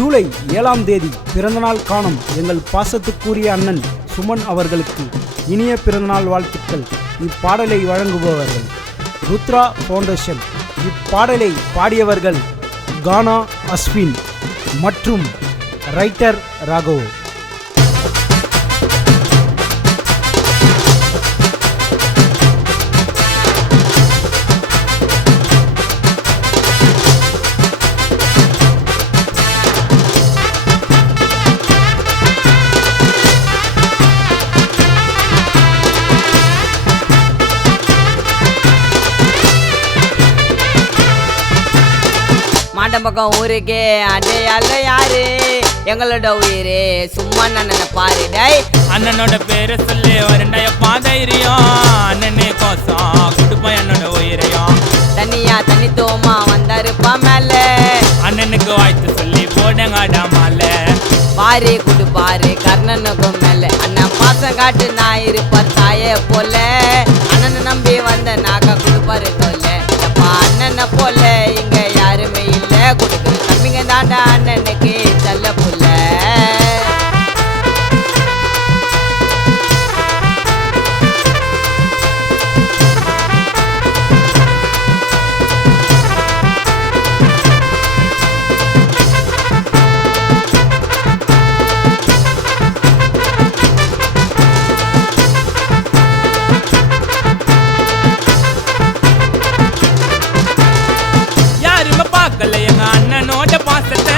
ஜூலை 7ஆம் தேதி பிறந்தநாள் காணும் எங்கள் பாசத்துக்குரிய அண்ணன் சுமன் அவர்களுக்கு இனிய பிறந்தநாள் வாழ்த்துக்கள். இப்பாடலை வழங்குபவர்கள் ருத்ரா ஃபவுண்டேஷன். இப்பாடலை பாடியவர்கள் கானா அஸ்வின் மற்றும் ரைட்டர் ராகவ். மாண்டம்பக்கம் ஊருக்கே அடையாள யாரு எங்களோட உயிரே சும்மா அண்ணனை பாரு. டை அண்ணனோட பேரை சொல்லி வரண்டையப்பா தைரியம். அண்ணனே கோசம் குடுப்பம் என்னோட உயிரையும். தனியா தனித்துவமா வந்தாருப்பா மேல அண்ணனுக்கு வாழ்த்து சொல்லி போடங்காடா மால. பாரு குடு பாரு கர்ணனுக்கும் மேல அண்ணன் பாசம் காட்டு நான் இருப்பார் தாயே போல. அண்ணனை நம்பி வந்த நாக்கா குடுப்பாரு தொல்ல. எப்பா அண்ணனை போல இங்க யாருமே இல்ல. கொடுக்குற தம்பிங்க தாண்டா அண்ணனுக்கு செல்ல புள்ள. எங்க அண்ணனோட பாசத்தை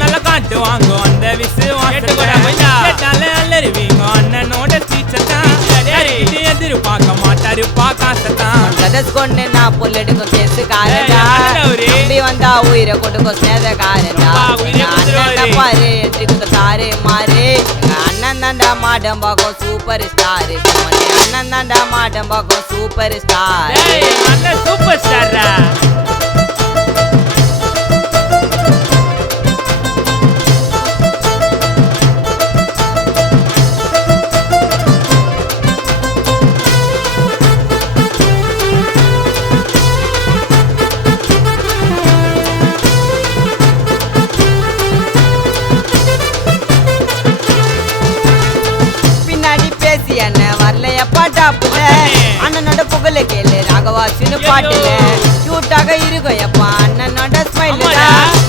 நல்லா காட்டு வாங்க அந்த விசுவாசத்தாலருவீங்க. அண்ணனோட எதிர்பார்க்க மாட்டாரு பாக்காசத்தான் கொண்டு நான் பொல்லெடுக்கும் கேசுக்காரடா. நம்பி வந்தா உயிரை கொடுக்கும் சேதக்காரடா. அண்ணன் பாரு எட்டி குத்த தாரு மாறு. அண்ணன் தாண்டா மாடம் பார்க்கும் சூப்பர் ஸ்டார். அண்ணன் தாண்டா மாடம் பார்க்கும் சூப்பர் ஸ்டார். சூப்பர் ஸ்டாரா பாட்டாப்புல அண்ணனோட புகழ கேளு ராகவாசின்னு பாட்டுல கியூட்டாக இருக்கும் எப்பா அண்ணனோட ஸ்மைலா.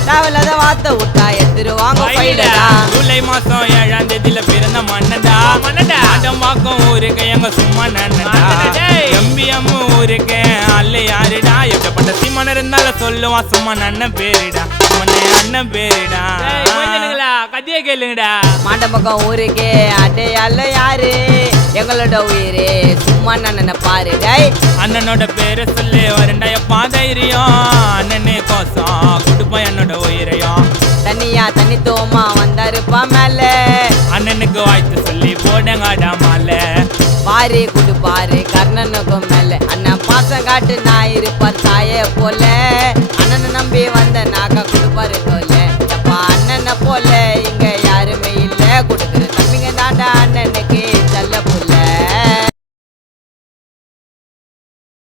தேவையில்லாத வார்த்தை விட்டா எடுத்துருவாங்க பைலடா. ஜூலை மாசம் 7ஆம் தேதியில பிறந்த மன்னடா. மாடம்பாக்கம் ஊருக்கு எங்க சும்மா நன்னடா. எம்பிஎம் ஊருக்கு அல்ல யாருடா. எப்படிப்பட்ட சீமான இருந்தாலும் சொல்லுவான் சும்மா அண்ணன் பேருடா. அண்ணன் பேருடா கதைய கேளுங்கடா. மாண்டம்பக்கம் ஊருக்கே அடையாள யாரு எங்களோட உயிரே சும்மா அண்ணனை பாரு. டை அண்ணனோட பேரை சொல்லி வரண்டையப்பா தைரியம். அண்ணனே கோசம் குடுப்பம் என்னோட உயிரையும். தனியா தனித்துவமா வந்தாருப்பா மேல அண்ணனுக்கு வாழ்த்து சொல்லி போடங்காடா மால. பாரு குடு பாரு கர்ணனுக்கும் மேல அண்ணன் பாசம் காட்டு நான் இருப்பார் தாயே போல. அண்ணனை